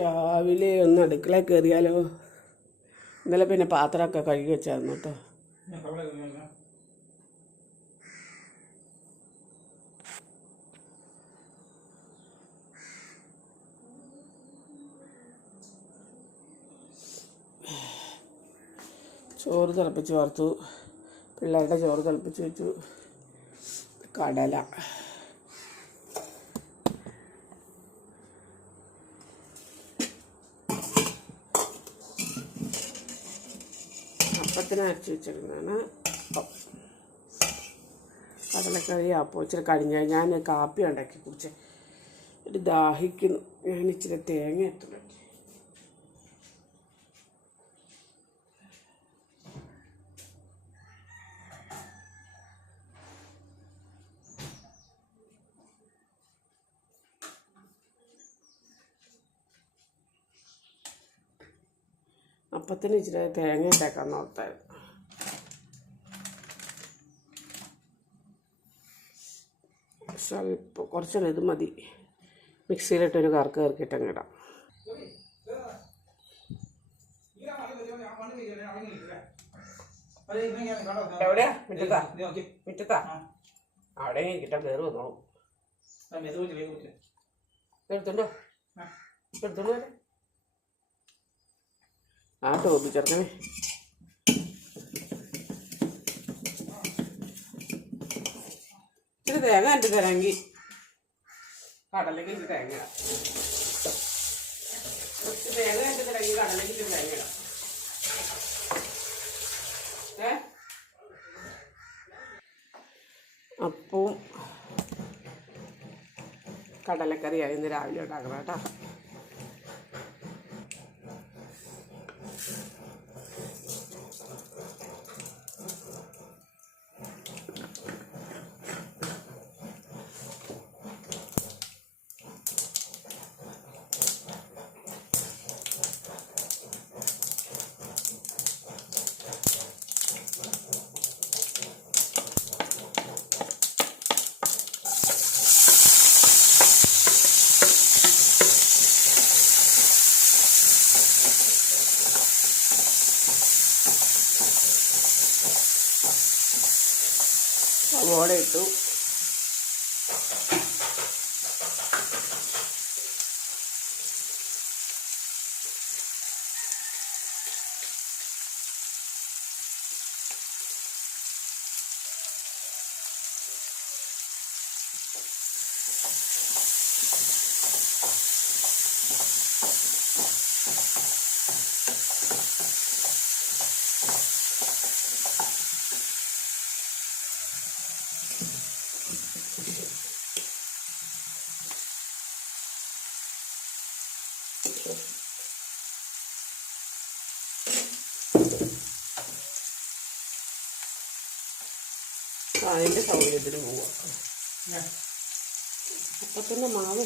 രാവിലെ ഒന്ന് അടുക്കള കയറിയാലോ ഇന്നലെ പിന്നെ പാത്രമൊക്കെ കഴുകി വെച്ചായിരുന്നു കേട്ടോ ചോറ് തിളപ്പിച്ച് വറുത്തു പിള്ളേരുടെ ചോറ് തിളപ്പിച്ച് വെച്ചു കടല തേങ്ങ അരച്ച് വെച്ചിരുന്നതാണ് കടലക്കറി അപ്പോൾ ഇച്ചിരി കടിഞ്ഞ ഞാൻ കാപ്പി ഉണ്ടാക്കി കുറിച്ച് ഒരു ദാഹിക്കുന്നു ഞാൻ ഇച്ചിരി തേങ്ങ എത്തുള്ളൂ അപ്പത്തിന് ഇച്ചിരി തേങ്ങ ഇട്ടേക്കാൻ നോക്കായിരുന്നു സ്വല്പം കുറച്ചല്ല ഇത് മതി മിക്സിയിലിട്ടൊരു കറക്ക് കറക്കിയിട്ട് അങ്ങ് ഇടാം എവിടെയാ മുറ്റത്താ മുറ്റത്താ അവിടെ കിട്ടാൻ കയറി വന്നോളൂ എടുത്തുണ്ടോ എടുത്തുണ്ടോ ആ ടോബി ചെറുക്കനെ ഇച്ചിരി തേങ്ങ എൻ്റെ തരാങ്കി കടലയ്ക്ക് ഇച്ചിരി തേങ്ങ ഇടാം കുറച്ച് തേങ്ങ എൻ്റെ തരാങ്കി കടലയ്ക്ക് ഇച്ചിരി തേങ്ങ ഇടാം അപ്പവും കടലക്കറിയായിരുന്നു രാവിലെ ഉണ്ടാക്കണം കേട്ടോ ಗೋಡೆ ಇಟ್ಟು അതിൻ്റെ സൗകര്യത്തിന് പോവാം അപ്പത്തിൻ്റെ മാവ്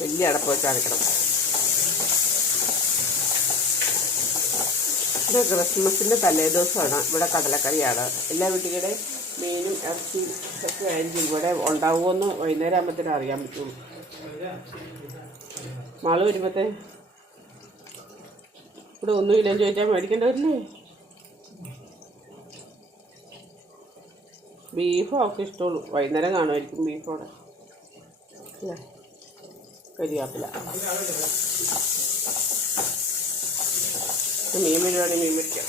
വലിയ അടപ്പ് വെച്ച് അരക്കണം ഇത് ക്രിസ്മസിൻ്റെ തലേ ദിവസമാണ് ഇവിടെ കടലക്കറിയാണ് എല്ലാ വീട്ടുകളുടെയും മീനും ഇറച്ചി ഒക്കെ ആയിരിക്കും ഇവിടെ ഉണ്ടാവുമെന്ന് വൈകുന്നേരം ആകുമ്പോഴത്തേനും അറിയാൻ പറ്റുള്ളൂ മാള് വരുമ്പത്തേ ഇവിടെ ഒന്നുമില്ലെന്ന് ചോദിച്ചാൽ വരില്ലേ ബീഫ് ഒക്കെ ഇഷ്ടമുള്ളൂ വൈകുന്നേരം കാണുമായിരിക്കും ബീഫോടെ അല്ലേ കരിയാപ്പില മീൻ വരുവാണെങ്കിൽ മീൻ പിടിക്കാം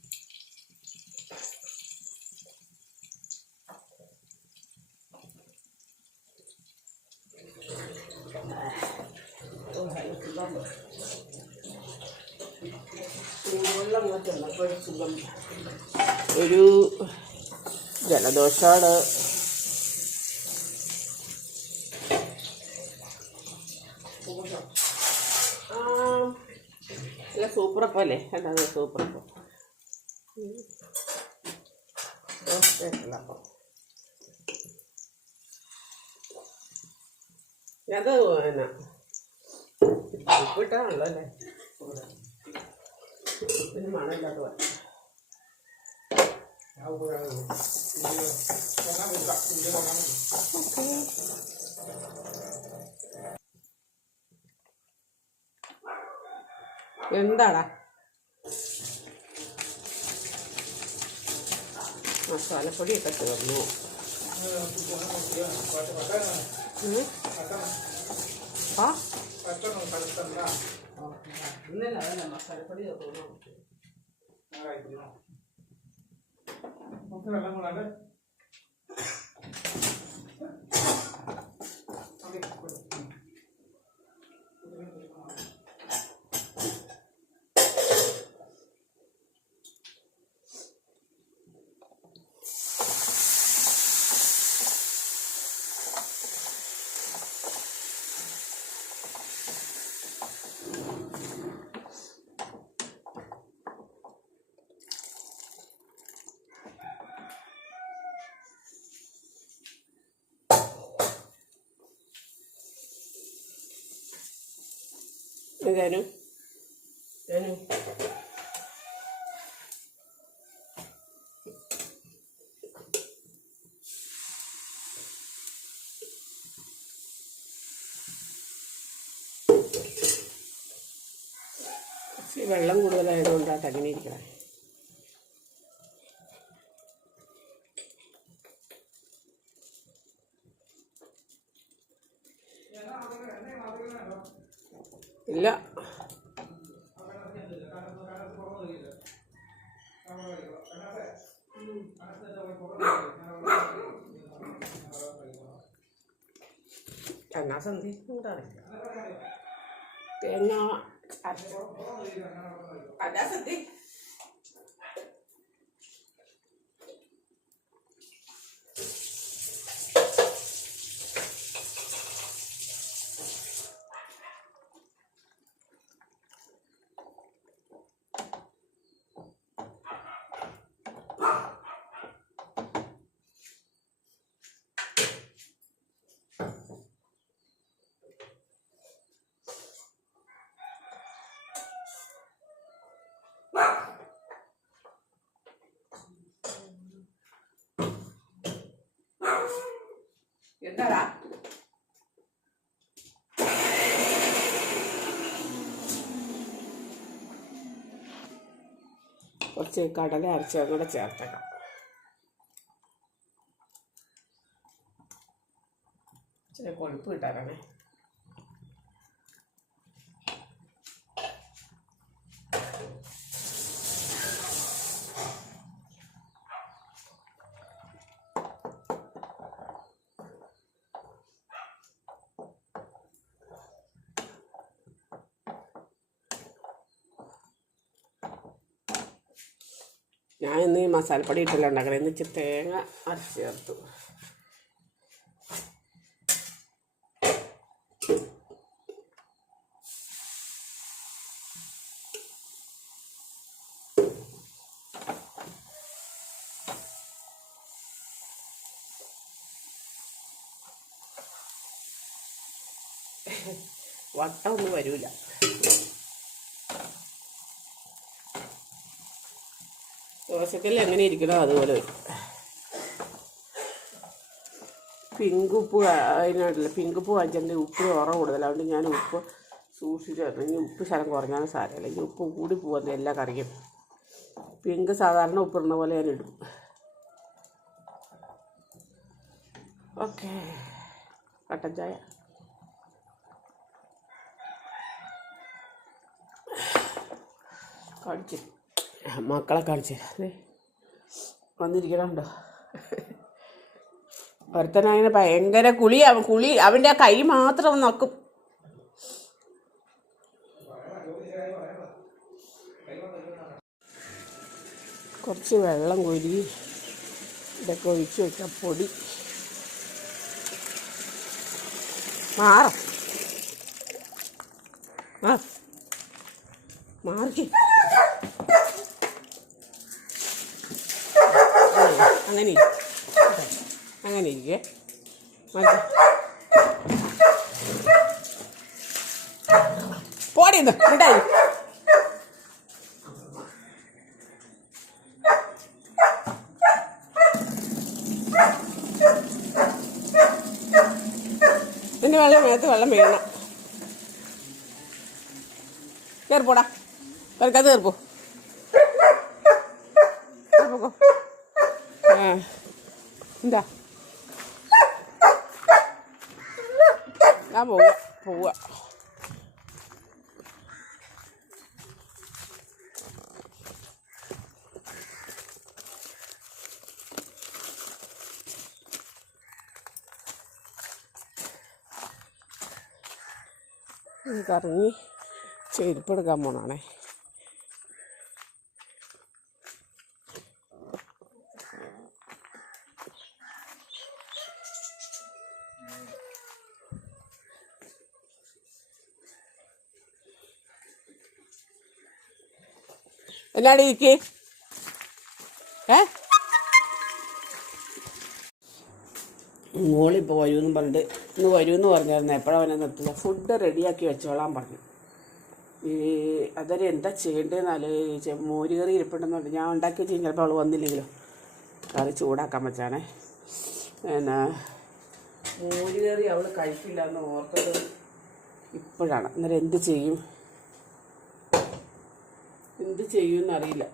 ഒരു ജലദോഷമാണ് സൂപ്പറപ്പല്ലേ എന്താ സൂപ്പറപ്പം എന്താടാ മസാലപ്പൊടിയൊക്കെ ചേർന്നു ആ ഇന്നലെ അതല്ല മസാലപ്പൊടി ചേർന്നു തീർന്നു ജാനു ഇതാനും വെള്ളം കൂടുതലായതുകൊണ്ടാണ് തങ്ങനെ ഇരിക്കണേ ഇല്ല എന്നാ സന്ധി ഉണ്ടാവില്ല തേങ്ങ അല്ല സന്ധി കുറച്ച് കടല അരച്ചതും കൂടെ ചേർത്തേക്കാം കൊഴുപ്പ് കിട്ടാറാണേ മസാലപ്പൊടി ഇട്ടല്ല ഉണ്ടാക്കണം എന്ന് വെച്ചാൽ തേങ്ങ അരച്ച് ചേർത്തു വട്ടമൊന്നും വരില്ല ദോശക്കല്ല് എങ്ങനെ ഇരിക്കണോ അതുപോലെ വരും പിങ്കുപ്പ് അതിനായിട്ടില്ല പിങ്കുപ്പ് വാങ്ങിച്ചാൽ ഉപ്പ് ഉറവ് കൂടുതൽ അതുകൊണ്ട് ഞാൻ ഉപ്പ് സൂക്ഷിച്ചു ഇനി ഉപ്പ് ശരം കുറഞ്ഞാൽ സാരമില്ല ഇനി ഉപ്പ് കൂടി പോകുന്ന എല്ലാ കറിയും പിങ്ക് സാധാരണ ഉപ്പിടുന്ന പോലെ ഞാൻ ഇടും ഓക്കെ കട്ടൻ ചായ കാണിക്കും മക്കളെ കാണിച്ചു തരാം വന്നിരിക്കണുണ്ടോ ഒരുത്തനങ്ങനെ ഭയങ്കര കുളി അവൻ കുളി അവൻ്റെ കൈ മാത്രം നോക്കും കുറച്ച് വെള്ളം കുരി ഇതൊക്കെ ഒഴിച്ച് വെച്ച പൊടി മാറും ആ മാറിക്കും അങ്ങനെ ഇരി. കേട്ടോ. അങ്ങനെ ഇരിക്കേ മാറ്റി പോടിന്ന് ഉണ്ടായി ഇതിന് വെള്ളം മേത്ത് വെള്ളം വീഴണം കയറിപ്പോടാ പെരക്കകത്ത് കയറിപ്പോ കയറിപ്പോ എന്താ ഞാൻ പോവുക പോവുക കറങ്ങി ചെരുപ്പെടുക്കാൻ പോണാണേ എല്ലാടെ ഇരിക്ക് ഏ മോളിപ്പോൾ വരുമെന്ന് പറഞ്ഞിട്ട് ഇന്ന് വരുമെന്ന് പറഞ്ഞായിരുന്നു എപ്പോഴാണ് അവനെ നിർത്തില്ല ഫുഡ് റെഡിയാക്കി വെച്ചോളാൻ പറഞ്ഞു ഈ അതൊരു എന്താ ചെയ്യേണ്ടതെന്ന് ആലോചിച്ച മോര് കറി ഇരിപ്പുണ്ടെന്നുണ്ട് ഞാൻ ഉണ്ടാക്കി വെച്ചാൽ ചിലപ്പോൾ അവൾ വന്നില്ലെങ്കിലും കറി ചൂടാക്കാൻ വെച്ചാണേ എന്നാ മോര് കറി അവള് കഴിക്കില്ല എന്ന് ഓർത്തത് ഇപ്പോഴാണ് അന്നേരം എന്ത് ചെയ്യും എന്ത് ചെയ്യുമെന്നറിയില്ല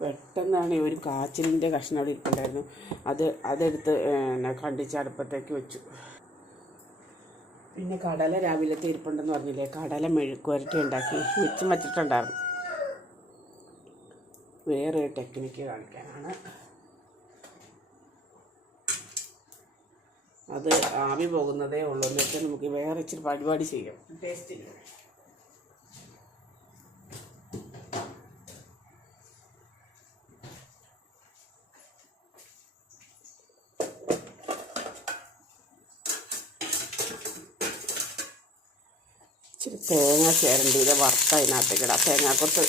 പെട്ടെന്നാണ് ഒരു കാച്ചിലിൻ്റെ കഷ്ണം അവിടെ ഇരിക്കുന്നുണ്ടായിരുന്നു അത് അതെടുത്ത് കണ്ടിച്ച് അടുപ്പത്തേക്ക് വെച്ചു പിന്നെ കടല രാവിലത്തെ ഇരിപ്പുണ്ടെന്ന് പറഞ്ഞില്ലേ കടല മെഴുക്കുവരട്ടി ഉണ്ടാക്കി മിച്ചം വച്ചിട്ടുണ്ടായിരുന്നു വേറൊരു ടെക്നിക്ക് കാണിക്കാനാണ് അത് ആവി പോകുന്നതേ ഉള്ളൂ എന്ന് നമുക്ക് വേറെ ഇച്ചിരി പരിപാടി ചെയ്യാം ടേസ്റ്റ് ചെയ്യാം തേങ്ങ ചേരേണ്ടി ഇത് വറുത്ത അതിനകത്തേക്ക് ഇടാം തേങ്ങാക്കൊത്ത്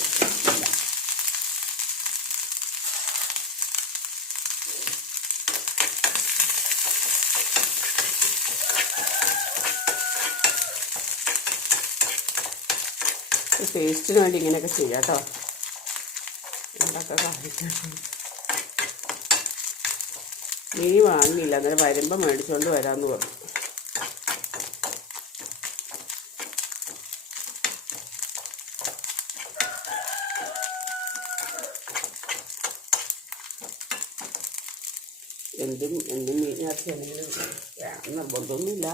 ടേസ്റ്റിന് വേണ്ടി ഇങ്ങനെയൊക്കെ ചെയ്യാം കേട്ടോ എന്തൊക്കെ വാങ്ങിയില്ല അന്നേരം വരുമ്പോൾ മേടിച്ചുകൊണ്ട് വരാമെന്ന് പറഞ്ഞു എന്തും എന്തും മീനാക്കിയാണെങ്കിലും വേണം നിർബന്ധമൊന്നുമില്ല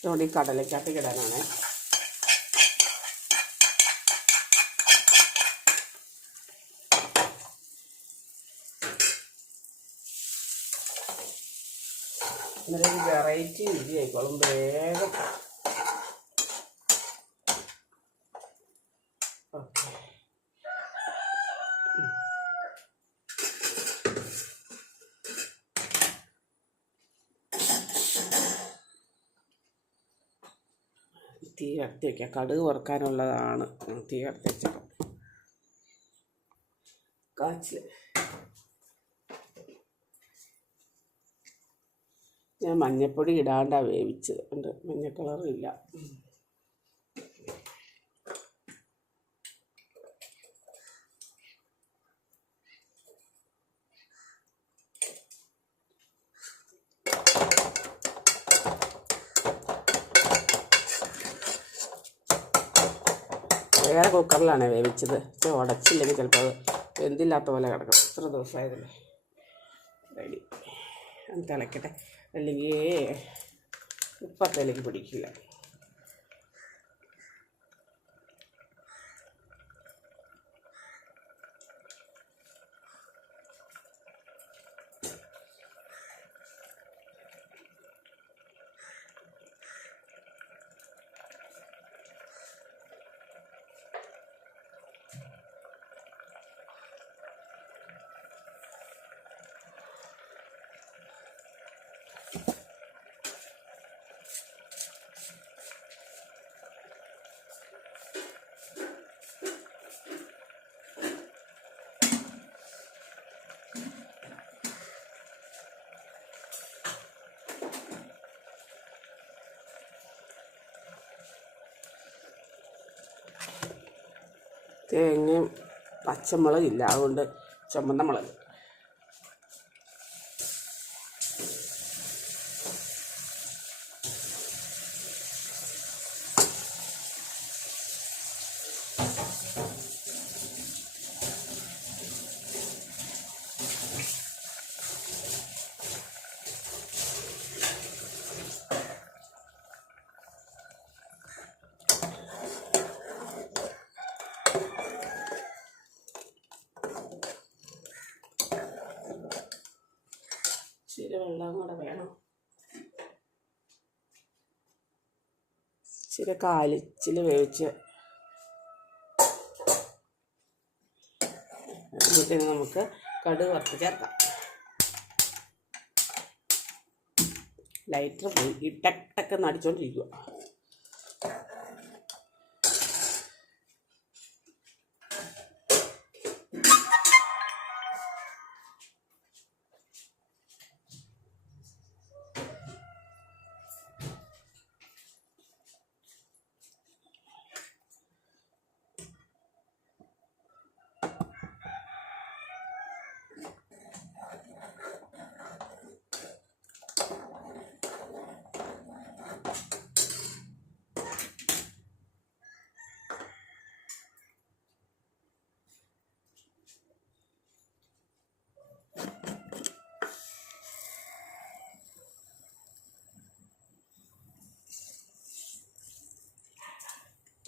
അതുകൊണ്ട് ഈ കടലയ്ക്കകത്ത് കിടാനാണ് ഇന്നലെ വെറൈറ്റി രുചി ആയിക്കോളും വേഗം തീ കത്തി കടുക് വറുക്കാനുള്ളതാണ് തീ കത്തി കാച്ചിൽ ഞാൻ മഞ്ഞപ്പൊടി ഇടാണ്ടാണ് വേവിച്ചത് ഉണ്ട് മഞ്ഞ കളറില്ല ദിവസങ്ങളാണ് വേവിച്ചത് ഇപ്പോൾ ഉടച്ചില്ലെങ്കിൽ ചിലപ്പോൾ അത് വെന്തില്ലാത്ത പോലെ കിടക്കണം ഇത്ര ദിവസമായതല്ലേ റെഡി തിളക്കട്ടെ അല്ലെങ്കിൽ ഉപ്പത്തേലേക്ക് പിടിക്കില്ല തേങ്ങയും പച്ചമുളകില്ല അതുകൊണ്ട് ചുമന്ന മുളക് ഇച്ചിരി കാലിച്ചിൽ വേവിച്ച് എന്നിട്ട് നമുക്ക് കടുക് വറുത്ത് ചേർക്കാം ലൈറ്റർ പോയി ഈ ടക്ക് എന്ന് അടിച്ചോണ്ടിരിക്കുക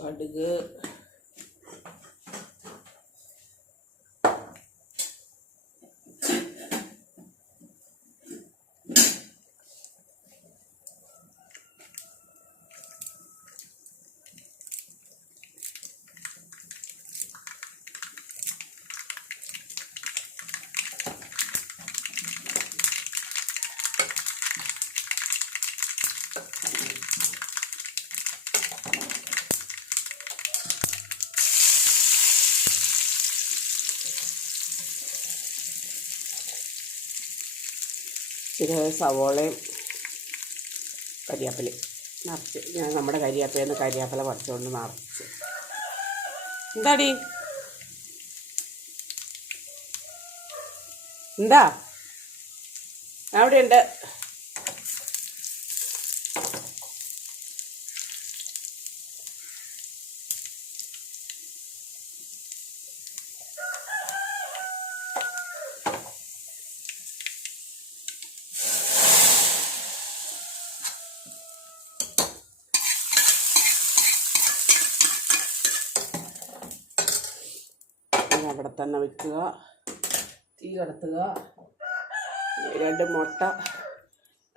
கடுகு പിന്നെ സവോളയും കരിയാപ്പിലയും നിറച്ച് ഞാൻ നമ്മുടെ കരിയാപ്പിലയിൽ നിന്ന് കരിയാപ്പില പറിച്ചുകൊണ്ട് നിറച്ച് എന്താടി എന്താ അവിടെയുണ്ട് എണ്ണ വെക്കുക തീ കടത്തുക രണ്ട് മുട്ട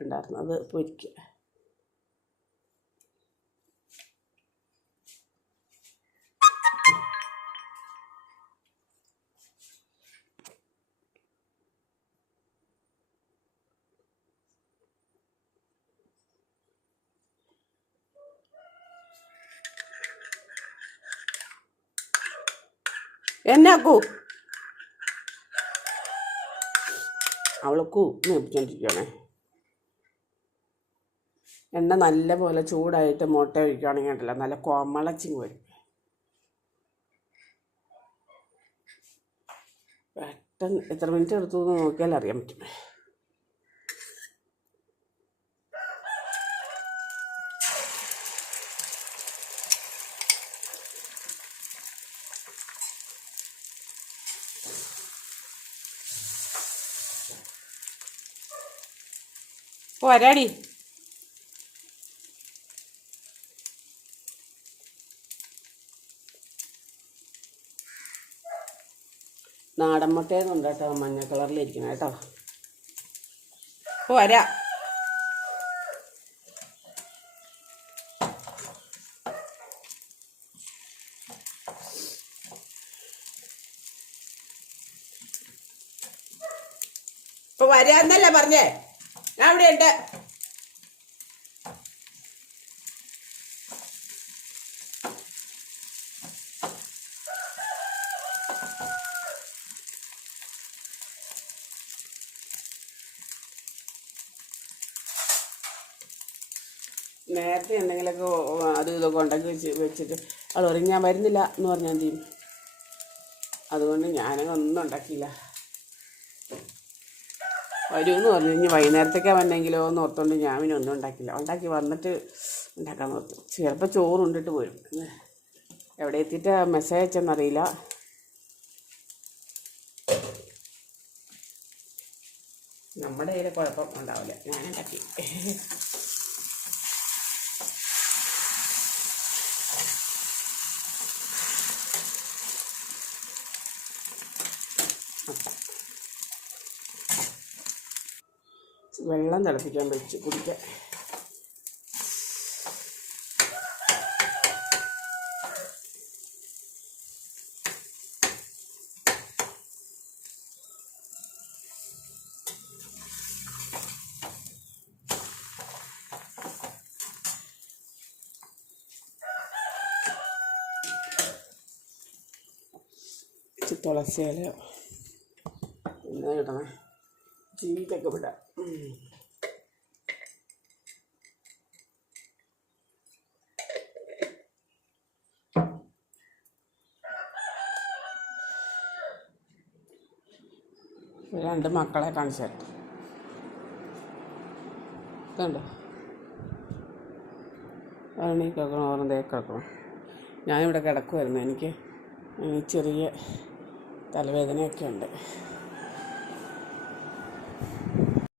ഉണ്ടായിരുന്നു അത് പൊരിക്കുക എന്നാക്കൂ അവൾ കൂന്ന് വെപ്പിച്ചുകൊണ്ടിരിക്കുകയാണേ എണ്ണ നല്ലപോലെ ചൂടായിട്ട് മുട്ട ഒഴിക്കുകയാണെങ്കിൽ ഉണ്ടല്ലോ നല്ല കോമളച്ചിങ് വരും പെട്ടെന്ന് എത്ര മിനിറ്റ് എടുത്തു എന്ന് നോക്കിയാൽ അറിയാൻ പറ്റും പോരാടി നാടൻ മുട്ടയെന്നുണ്ട് കേട്ടോ മഞ്ഞ കളറിലിരിക്കണം കേട്ടോ പോരാ ഇപ്പൊ വരാന്നല്ലേ പറഞ്ഞേ ഞാൻ ഇവിടെ ഉണ്ട് നേരത്തെ എന്തെങ്കിലുമൊക്കെ അത് ഇതൊക്കെ ഉണ്ടാക്കി വെച്ച് വെച്ചിട്ട് അത് ഞാൻ വരുന്നില്ല എന്ന് പറഞ്ഞാൽ എന്ത് ചെയ്യും അതുകൊണ്ട് ഞാനൊന്നും ഉണ്ടാക്കിയില്ല എന്ന് പറഞ്ഞു ഇനി വൈകുന്നേരത്തേക്കാണ് വന്നെങ്കിലോ എന്ന് ഓർത്തോണ്ട് ഞാൻ പിന്നെ ഒന്നും ഉണ്ടാക്കില്ല ഉണ്ടാക്കി വന്നിട്ട് ഉണ്ടാക്കാൻ നോക്കും ചിലപ്പോൾ ഉണ്ടിട്ട് പോരും എവിടെ എത്തിയിട്ട് മെസ്സേജ് അയച്ചെന്നറിയില്ല നമ്മുടെ കയ്യിൽ കുഴപ്പം ഉണ്ടാവില്ല ഞാൻ ഉണ്ടാക്കി വെള്ളം തിളപ്പിക്കാൻ വെച്ച് കുടിക്കാം തുളസി ഇലയോ ഇടണേ ചീരൊക്കെ വിടാം രണ്ട് മക്കളെ കാണിച്ചിട്ട് കണ്ടോ അരണി കിടക്കണം ഓറന്തേ കിടക്കണം ഞാനിവിടെ കിടക്കുമായിരുന്നു എനിക്ക് ചെറിയ തലവേദനയൊക്കെ ഉണ്ട്